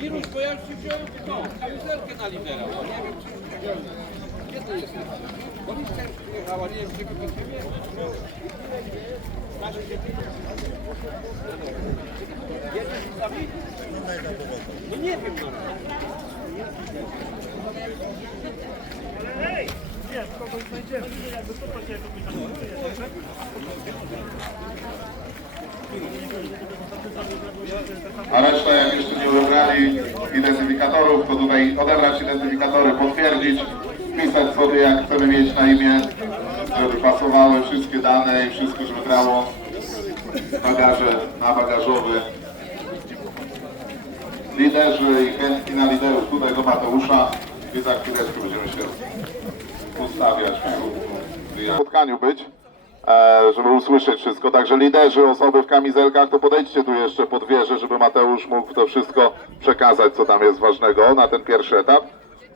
Wirus, bo ja już ci wziąłem tą kamizelkę na lidera. No nie wiem, czy... To jest? Policja już przyjechała, nie wiem, czy go potrzebuje. Masz gdzie ty? Jedziesz z nami? No nie wiem, no. A reszta, jak jeszcze nie ubrali. Identyfikatorów, to tutaj odebrać identyfikatory, potwierdzić, wpisać sobie, jak chcemy mieć na imię, żeby pasowały wszystkie dane i wszystko, żeby grało. Bagaże na bagażowy. Liderzy i chętni na liderów. Tutaj do Mateusza. I za chwileczkę będziemy się ustawiać w spotkaniu być, żeby usłyszeć wszystko. Także liderzy, osoby w kamizelkach, to podejdźcie tu jeszcze pod wieżę, żeby Mateusz mógł to wszystko przekazać, co tam jest ważnego na ten pierwszy etap.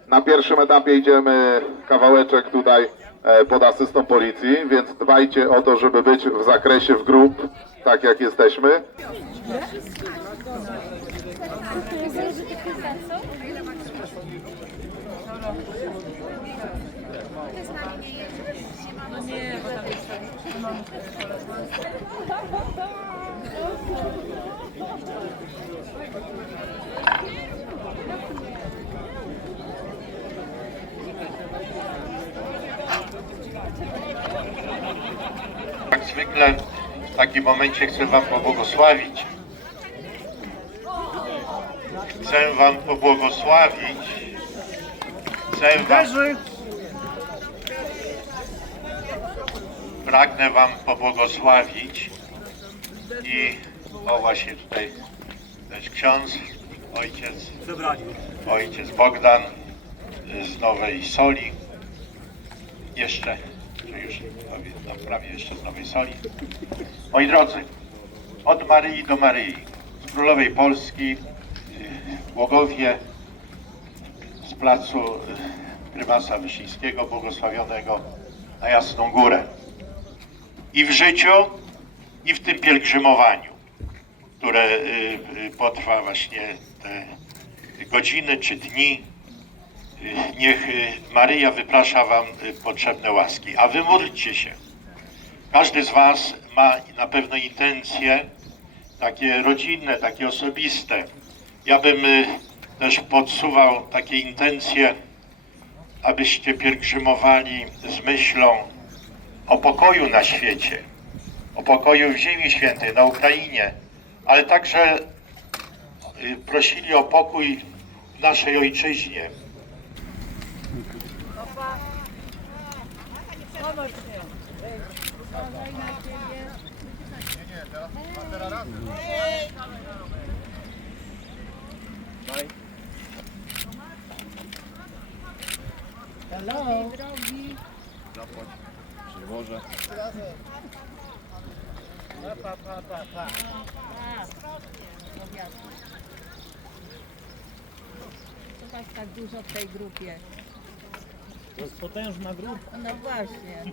Na pierwszym etapie idziemy kawałeczek tutaj e, pod asystą policji, więc dbajcie o to, żeby być w zakresie w grup, tak jak jesteśmy. Jak zwykle w takim momencie chcę Wam pobłogosławić. Chcę Wam pobłogosławić. Chcę Wam... Pragnę Wam pobłogosławić i o właśnie tutaj też ksiądz, ojciec, ojciec Bogdan z Nowej Soli. Jeszcze, czy już prawie, no prawie jeszcze z Nowej Soli. Moi drodzy, od Maryi do Maryi, z Królowej Polski, y, w Głogowie, z placu y, Prymasa Wyszyńskiego, błogosławionego na Jasną Górę. I w życiu, i w tym pielgrzymowaniu, które y, y, potrwa właśnie te godziny czy dni, Y, Niech Maryja wyprasza Wam potrzebne łaski, a Wy módlcie się. Każdy z Was ma na pewno intencje takie rodzinne, takie osobiste. Ja bym też podsuwał takie intencje, abyście pielgrzymowali z myślą o pokoju na świecie, o pokoju w Ziemi Świętej, na Ukrainie, ale także y, prosili o pokój w naszej ojczyźnie. Co was tak dużo w tej grupie? To jest potężna grupa. No właśnie.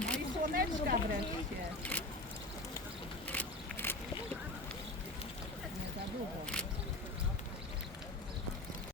No i słoneczka wreszcie.